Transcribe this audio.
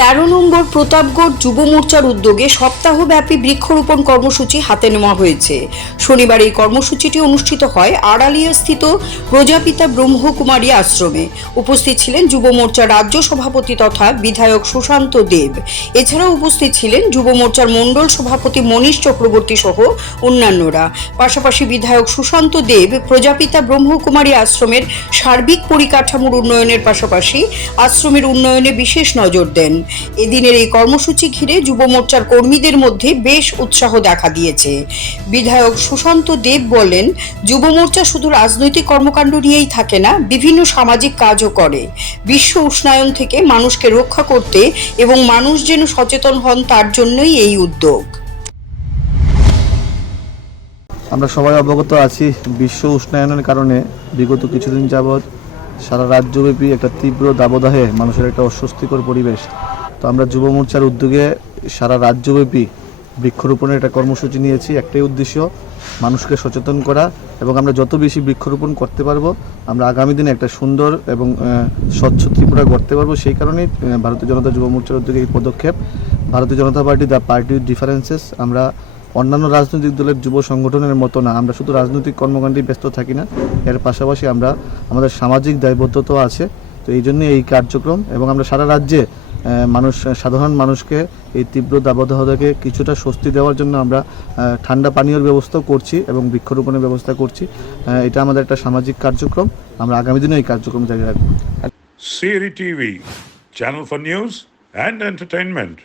তেরো নম্বর প্রতাপগড় যুব মোর্চার উদ্যোগে সপ্তাহব্যাপী বৃক্ষরোপণ কর্মসূচি হাতে নেওয়া হয়েছে। শনিবার এই কর্মসূচিটি অনুষ্ঠিত হয় আড়ালিয়া স্থিত প্রজাপিতা ব্রহ্মকুমারী আশ্রমে। উপস্থিত ছিলেন যুব মোর্চার রাজ্য সভাপতি তথা বিধায়ক সুশান্ত দেব। এছাড়াও উপস্থিত ছিলেন যুব মোর্চার মণ্ডল সভাপতি মনীষ চক্রবর্তী সহ অন্যান্যরা। পাশাপাশি বিধায়ক সুশান্ত দেব প্রজাপিতা ব্রহ্মকুমারী আশ্রমের সার্বিক পরিকাঠামোর উন্নয়নের পাশাপাশি আশ্রমের উন্নয়নে বিশেষ নজর দেন। এদিনের এই কর্মসূচি ঘিরে যুব মোর্চার কর্মীদের মধ্যে বেশ উৎসাহ দেখা দিয়েছে। বিধায়ক সুশান্ত দেব বলেন, যুব মোর্চা শুধু রাজনৈতিক কর্মকাণ্ড নিয়েই থাকে না, বিভিন্ন সামাজিক কাজও করে। বিশ্ব উষ্ণায়ন থেকে মানুষকে রক্ষা করতে এবং মানুষ যেন সচেতন হন তার জন্যই এই উদ্যোগ। আমরা সবাই অবগত আছি, বিশ্ব উষ্ণায়নের কারণে বিগত কিছুদিন যাবৎ সারা রাজ্যব্যাপী একটা তীব্র দাবদাহে মানুষের একটা অস্বস্তিকর পরিবেশ তো আমরা যুব মোর্চার উদ্যোগে সারা রাজ্যব্যাপী বৃক্ষরোপণের একটা কর্মসূচি নিয়েছি, একটাই উদ্দেশ্য, মানুষকে সচেতন করা এবং আমরা যত বেশি বৃক্ষরোপণ করতে পারব, আমরা আগামী দিনে একটা সুন্দর এবং স্বচ্ছ ত্রিপুরা করতে পারব। সেই কারণেই ভারতীয় জনতা যুব মোর্চার উদ্যোগে এই পদক্ষেপ, Bharatiya Janata party the party differences. আমরা অন্যান্য রাজনৈতিক দলের যুব সংগঠনের মতো না, আমরা শুধু রাজনৈতিক কর্মকাণ্ডে ব্যস্ত থাকি না, এর পাশাপাশি আমরা আমাদের সামাজিক দায়বদ্ধতাও আছে। তো এই জন্যই এই কার্যক্রম এবং আমরা সারা রাজ্যে মানুষ সাধারণ মানুষকে এই তীব্র দাবদাহ থেকে কিছুটা স্বস্তি দেওয়ার জন্য আমরা ঠান্ডা পানীয়র ব্যবস্থাও করছি এবং বৃক্ষরোপণের ব্যবস্থা করছি। এটা আমাদের একটা সামাজিক কার্যক্রম। আমরা আগামী দিনে এই কার্যক্রম জারি রাখব। Siri TV channel for news and entertainment.